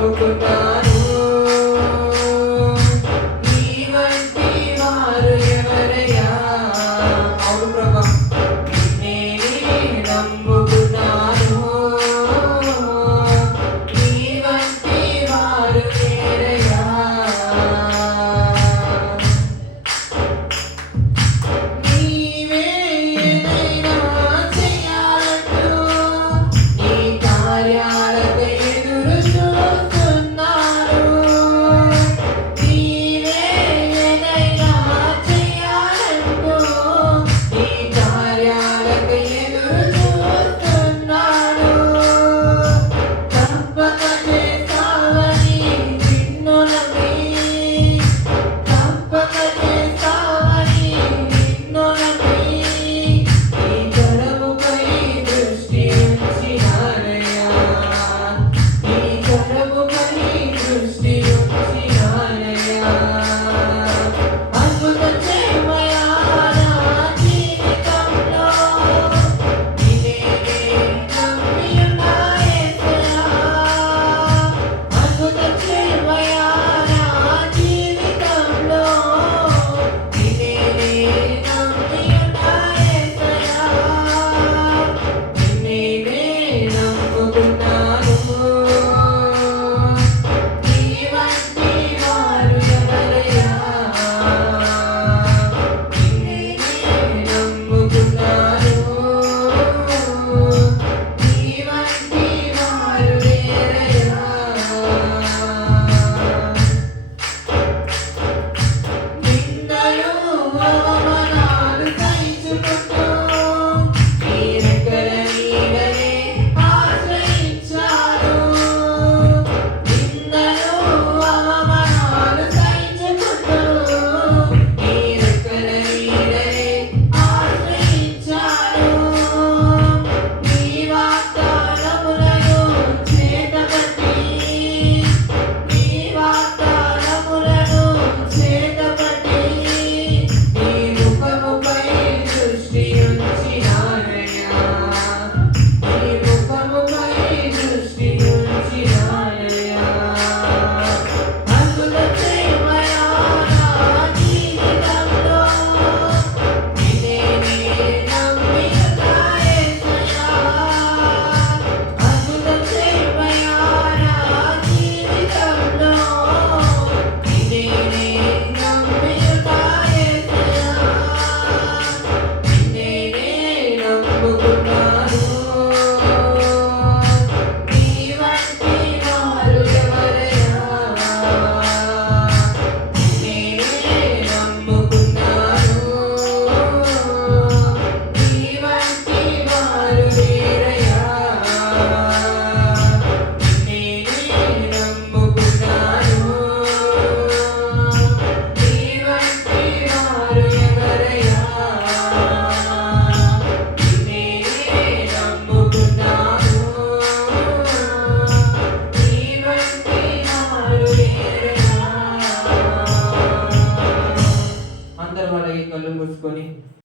నమ్ముకున్నాను. నీ వంటి వారు ఎవరయ్యా? అవును ప్రభా, నిన్నే నమ్ముకున్నాను. నీ వంటి వారు వేరయ్యా? నీవే ఏదైనా చేయాలంటూ నీ కార్యాలకై ఎదురు చూస్తున్నాను. నీవే ఏదైనా చేయాలంటూ నీ కార్యాలకై ఎదురు చూస్తున్నాను. తప్పక చేస్తావని నిన్ను నమ్మి, తప్పక చేస్తావని నిన్ను నమ్మి, నీ కరముపై దృష్టి ఉంచినానయ్యా. నీ కరముపై దృష్టి ఉంచినానయ్యా. అద్భుతం చేయమయ్యా నా జీవితంలో. నిన్నే నమ్మి ఉన్నా యేసయ్యా. అద్భుతం చేయమయ్యా నా జీవితంలో. నిన్నే నమ్మి ఉన్నా యేసయ్యా. నిన్నే నమ్ముకున్నాను. నీ వంటి వారు ఎవరయ్యా? నిన్నే నమ్ముకున్నాను. నీ వంటి వారు వేరయ్యా? నిందలు అవమానాలు సహించుకుంటూ నీ రెక్కల నీడనే ఆశ్రయించాను. నిందలు అవమానాలు సహించుకుంటూ నీ రెక్కల నీడనే ఆశ్రయించాను. నీ వాగ్దానములను చేతపట్టి, నీ వాగ్దానములను చేతపట్టి, నీ ముఖముపై దృష్టి ఉంచినానయ్యా. నీ ముఖముపై దృష్టి ఉంచినానయ్యా. అద్భుతం చేయమయ్యా నా జీవితంలో. నిన్నే నమ్మి ఉన్నా యేసయ్యా. అద్భుతం చేయమయ్యా నా జీవితంలో. నిన్నే నమ్మి ఉన్నా యేసయ్యా. నిన్నే నమ్ముకున్నాను. నీ వంటి వారు ఎవరయ్యా? నిన్నే నమ్ముకున్నాను. నీ వంటి వారు వేరయ్యా? నిన్నే నమ్ముకున్నాను. నీ వంటి వారు ఎవరయ్యా? నిన్నే నమ్ముకున్నాను. నీ వంటి వారు వేరయ్యా? అందరూ అలాగే కళ్ళు మూసుకొని